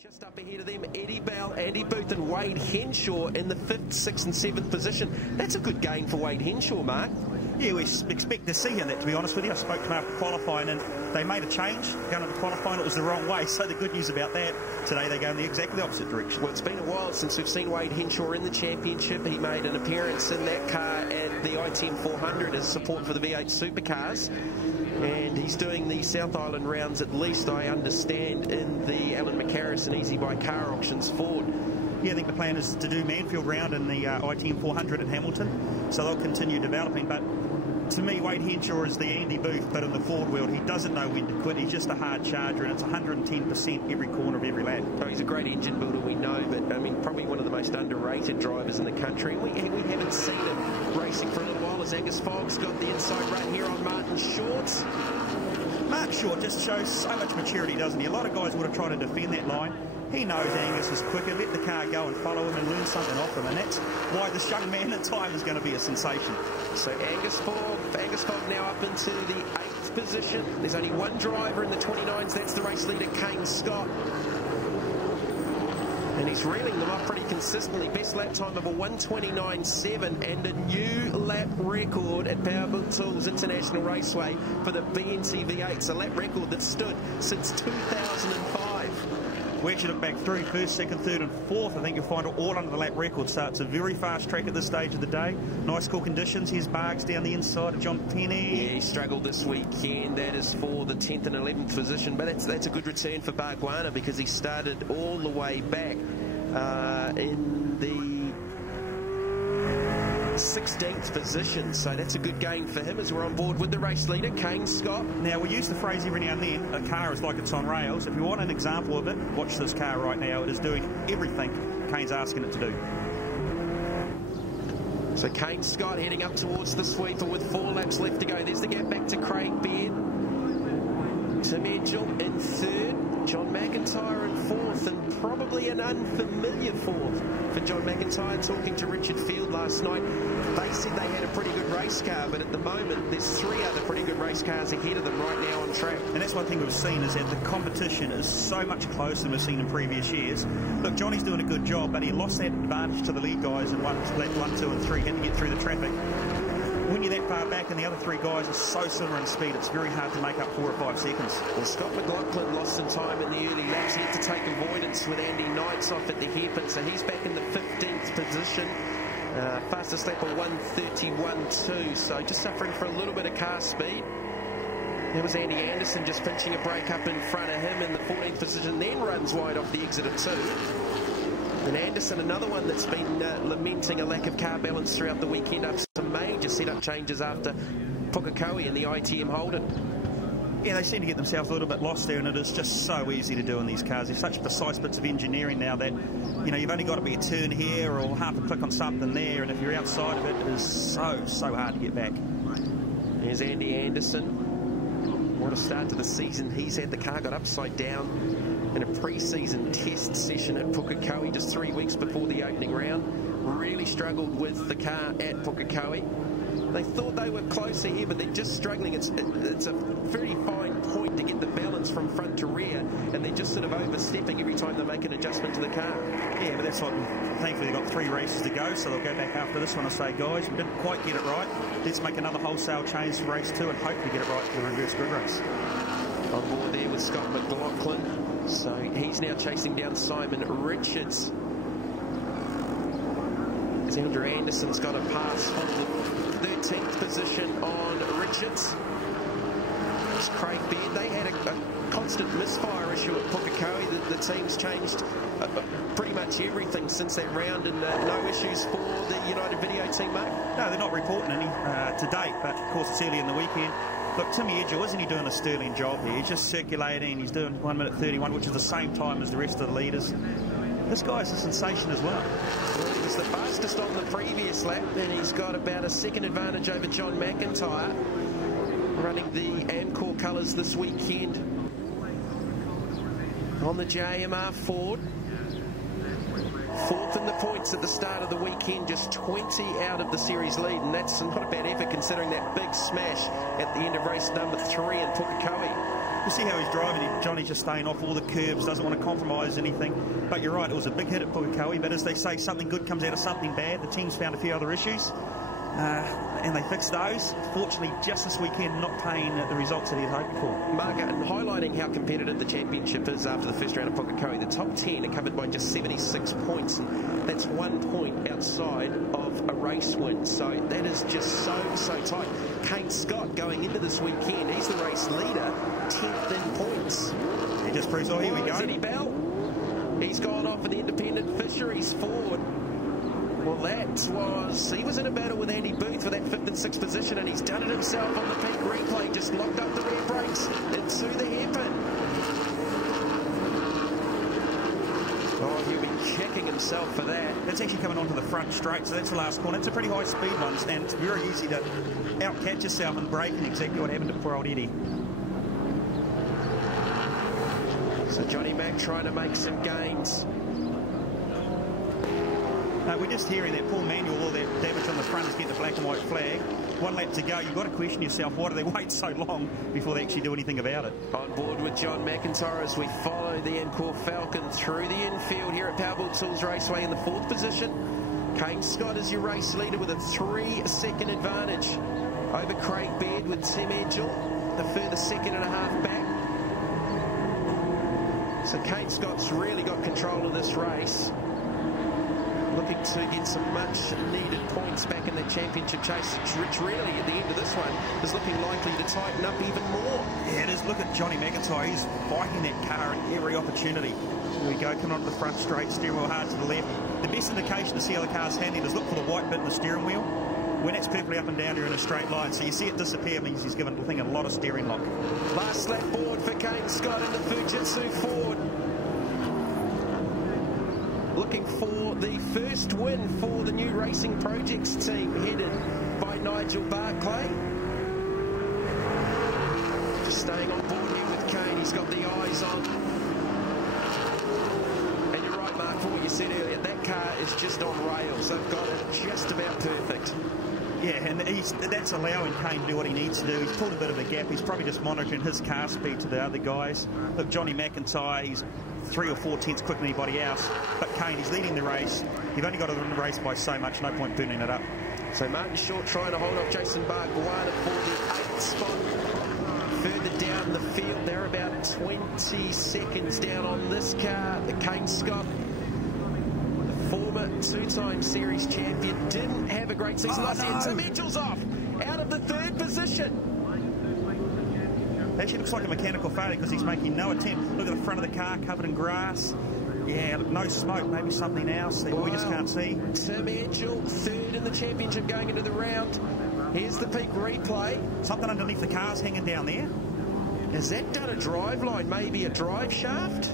Just up ahead of them, Eddie Bell, Andy Booth and Wade Henshaw in the 5th, 6th and 7th position. That's a good gain for Wade Henshaw, Mark. Yeah, we expect to see him that, to be honest with you. I spoke to him after qualifying and they made a change. Going into qualifying, it was the wrong way. So the good news about that, today they go in the exactly opposite direction. Well, it's been a while since we've seen Wade Henshaw in the championship. He made an appearance in that car at the ITM 400 as support for the V8 supercars. And he's doing the South Island rounds, at least I understand, in the Alan McCarris and Easy Buy Car Auctions Ford. Yeah, I think the plan is to do Manfield round in the ITM 400 at Hamilton, so they'll continue developing. But to me, Wade Henshaw is the Andy Booth, but in the Ford world, he doesn't know when to quit. He's just a hard charger, and it's 110% every corner of every lap. Oh, he's a great engine builder, we know, but I mean, probably one of the most underrated drivers in the country. We haven't seen him racing for a little while, as Angus Fogg's got the inside run here on Martin Short. Mark Short just shows so much maturity, doesn't he? A lot of guys would have tried to defend that line. He knows Angus is quicker. Let the car go and follow him and learn something off him, and that's why this young man in time is going to be a sensation. So Angus Fogg now up into the 8th position. There's only one driver in the 29s. That's the race leader, Kane Scott. And he's reeling them up pretty consistently. Best lap time of a 1:29.7 and a new lap record at Powerbuilt Tools International Raceway for the NZV8's. A lap record that stood since 2005. We actually look back through 1st, 2nd, 3rd and 4th. I think you'll find it all under the lap record. So it's a very fast track at this stage of the day. Nice cool conditions. Here's Bargs down the inside of John Penny. Yeah, he struggled this weekend. That is for the 10th and 11th position. But that's a good return for Barguana because he started all the way back in the 16th position, so that's a good gain for him as we're on board with the race leader, Kane Scott. Now, we use the phrase every now and then, a car is like it's on rails. If you want an example of it, watch this car right now. It is doing everything Kane's asking it to do. So Kane Scott heading up towards the sweeper with 4 laps left to go. There's the gap back to Craig Beard. Tim Edgell in 3rd, John McIntyre in 4th, and probably an unfamiliar 4th for John McIntyre. Talking to Richard Field last night, they said they had a pretty good race car, but at the moment there's 3 other pretty good race cars ahead of them right now on track. And that's one thing we've seen, is that the competition is so much closer than we've seen in previous years. Look, Johnny's doing a good job, but he lost that advantage to the lead guys in lap 1, 2 and 3, had to get through the traffic. When you're that far back and the other 3 guys are so similar in speed, it's very hard to make up 4 or 5 seconds. Well, Scott McLaughlin lost some time in the early laps. He had to take avoidance with Andy Knights off at the hairpin, so he's back in the 15th position. Fastest lap of 1:31.2, so just suffering for a little bit of car speed. There was Andy Anderson just pinching a break up in front of him in the 14th position, then runs wide off the exit of 2. And Anderson, another one that's been lamenting a lack of car balance throughout the weekend after some major setup changes after Pukekohe in the ITM Holden. Yeah, they seem to get themselves a little bit lost there, and it is just so easy to do in these cars. They're such precise bits of engineering now that, you know, you've only got to be a turn here or half a click on something there, and if you're outside of it, it is so hard to get back. There's Andy Anderson. What a start to the season. He's had the car got upside down in a pre-season test session at Pukekohe just 3 weeks before the opening round. Really struggled with the car at Pukekohe. They thought they were closer here, but they're just struggling. It's a very fine point to get the balance from front to rear, and they're just sort of overstepping every time they make an adjustment to the car. Yeah, but that's what, thankfully they've got 3 races to go, so they'll go back after this one and say, guys, we didn't quite get it right. Let's make another wholesale change for race 2 and hopefully get it right for the reverse grid race. On board there with Scott McLaughlin. So he's now chasing down Simon Richards. Andrew Anderson's got a pass from the 13th position on Richards. It's Craig Beard. They had a constant misfire issue at Pukekohe. The team's changed pretty much everything since that round, and no issues for the United Video team, mate? No, they're not reporting any to date, but of course it's early in the weekend. Look, Timmy Edgell, isn't he doing a sterling job here? He's just circulating. He's doing 1:31, which is the same time as the rest of the leaders. This guy's a sensation as well. Well, he was the fastest on the previous lap, and he's got about a second advantage over John McIntyre, running the Amcor colours this weekend on the JMR Ford. 4th in the points at the start of the weekend, just 20 out of the series lead, and that's not a bad effort considering that big smash at the end of race number 3 in Pukekohe. We'll see how he's driving. Johnny's just staying off all the curbs, doesn't want to compromise anything. But you're right, it was a big hit at Pukekohe, but as they say, something good comes out of something bad. The team's found a few other issues, and they fixed those. Fortunately, just this weekend, not paying the results that he had hoped for. Mark, and highlighting how competitive the championship is after the first round of Pukekohe, the top 10 are covered by just 76 points. That's 1 point outside of a race win. So that is just so tight. Kane Scott going into this weekend, he's the race leader, 10th in points. He just proves, oh, here we go. Eddie Bell, he's gone off in the independent fisheries forward. Well, he was in a battle with Andy Booth for that 5th and 6th position, and he's done it himself on the peak replay, just locked up the rear brakes into the hairpin. Oh, he'll be kicking himself for that. That's actually coming onto the front straight, so that's the last corner. It's a pretty high speed one, and it's very easy to out-catch yourself and brake, and exactly what happened to poor old Eddie. So Johnny Mack trying to make some gains. We're just hearing that Paul Manuel, all that damage on the front is getting the black and white flag. 1 lap to go. You've got to question yourself, why do they wait so long before they actually do anything about it? On board with John McIntyre as we follow the Encore Falcon through the infield here at Powerbuilt Tools Raceway in the 4th position. Kane Scott is your race leader with a 3-second advantage over Craig Baird with Tim Edgell, the further 2.5 back. So Kane Scott's really got control of this race, looking to get some much needed points back in the championship chase, which really at the end of this one is looking likely to tighten up even more. Yeah, it is. Look at Johnny McIntyre, he's fighting that car at every opportunity. Here we go, coming onto the front straight, steering wheel hard to the left. The best indication to see how the car's handling is look for the white bit in the steering wheel. When it's perfectly up and down here in a straight line, so you see it disappear, means he's given the thing a lot of steering lock. Last lap board for Kane Scott in the Fujitsu Ford. Looking for the first win for the new Racing Projects team, headed by Nigel Barclay. Just staying on board here with Kane, he's got the eyes on. And you're right, Mark, for what you said earlier, that car is just on rails. They've got it just about perfect. Yeah, and that's allowing Kane to do what he needs to do. He's pulled a bit of a gap. He's probably just monitoring his car speed to the other guys. Look, Johnny McIntyre, he's 3 or 4 tenths quicker than anybody else. But Kane, he's leading the race. You've only got to win the race by so much. No point burning it up. So Martin Short trying to hold off Jason Barguana for the 8th spot. Further down the field, they're about 20 seconds down on this car. The Kane Scott, former 2-time series champion, didn't have a great season last year. Tim Edgell's off, out of the 3rd position. Actually looks like a mechanical failure because he's making no attempt. Look at the front of the car covered in grass. Yeah, look, no smoke, maybe something else that we just can't see. Tim Edgell, 3rd in the championship going into the round. Here's the peak replay. Something underneath the car's hanging down there. Has that done a drive line, maybe a drive shaft?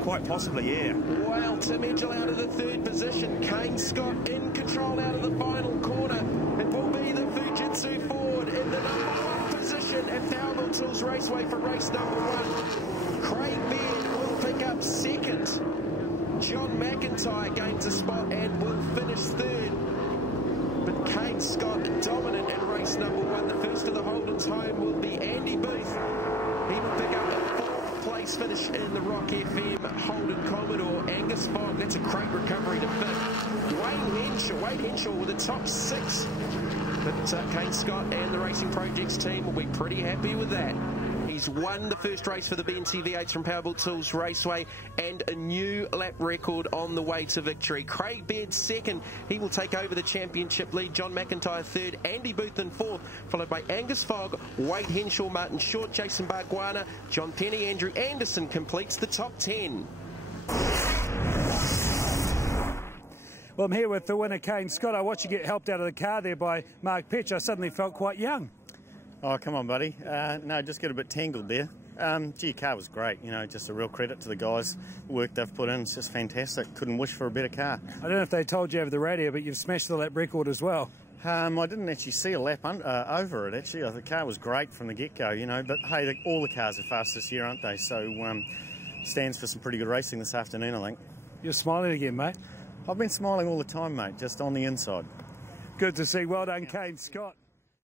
Quite possibly, yeah. Wow, Tim Edgell out of the 3rd position. Kane Scott in control out of the final corner. It will be the Fujitsu Ford in the number 1 position at Powerbuilt Tools Raceway for race number 1. Craig Baird will pick up 2nd. John McIntyre gains a spot and will finish 3rd. But Kane Scott dominant in race number 1. The first of the Holden's home will be Andy Booth. He will pick up a 4th place finish in the Rock FM Holden Commodore. Angus Fogg, that's a great recovery to 5th. Wade Henshaw with the top 6. But Kane Scott and the Racing Projects team will be pretty happy with that. He's won the first race for the NZV8's from Powerbuilt Tools Raceway, and a new lap record on the way to victory. Craig Baird 2nd. He will take over the championship lead. John McIntyre 3rd. Andy Booth in 4th, followed by Angus Fogg, Wade Henshaw, Martin Short, Jason Barguana, John Penny, Andrew Anderson completes the top 10. Well, I'm here with the winner, Kane Scott. I watched you get helped out of the car there by Mark Petch. I suddenly felt quite young. Oh, come on, buddy. No, just get a bit tangled there. Gee, car was great. You know, just a real credit to the guys. The work they've put in, it's just fantastic. Couldn't wish for a better car. I don't know if they told you over the radio, but you've smashed the lap record as well. I didn't actually see a lap over it, actually. The car was great from the get-go, you know. But, hey, all the cars are fast this year, aren't they? So, stands for some pretty good racing this afternoon, I think. You're smiling again, mate. I've been smiling all the time, mate, just on the inside. Good to see. Well done, Kane Scott.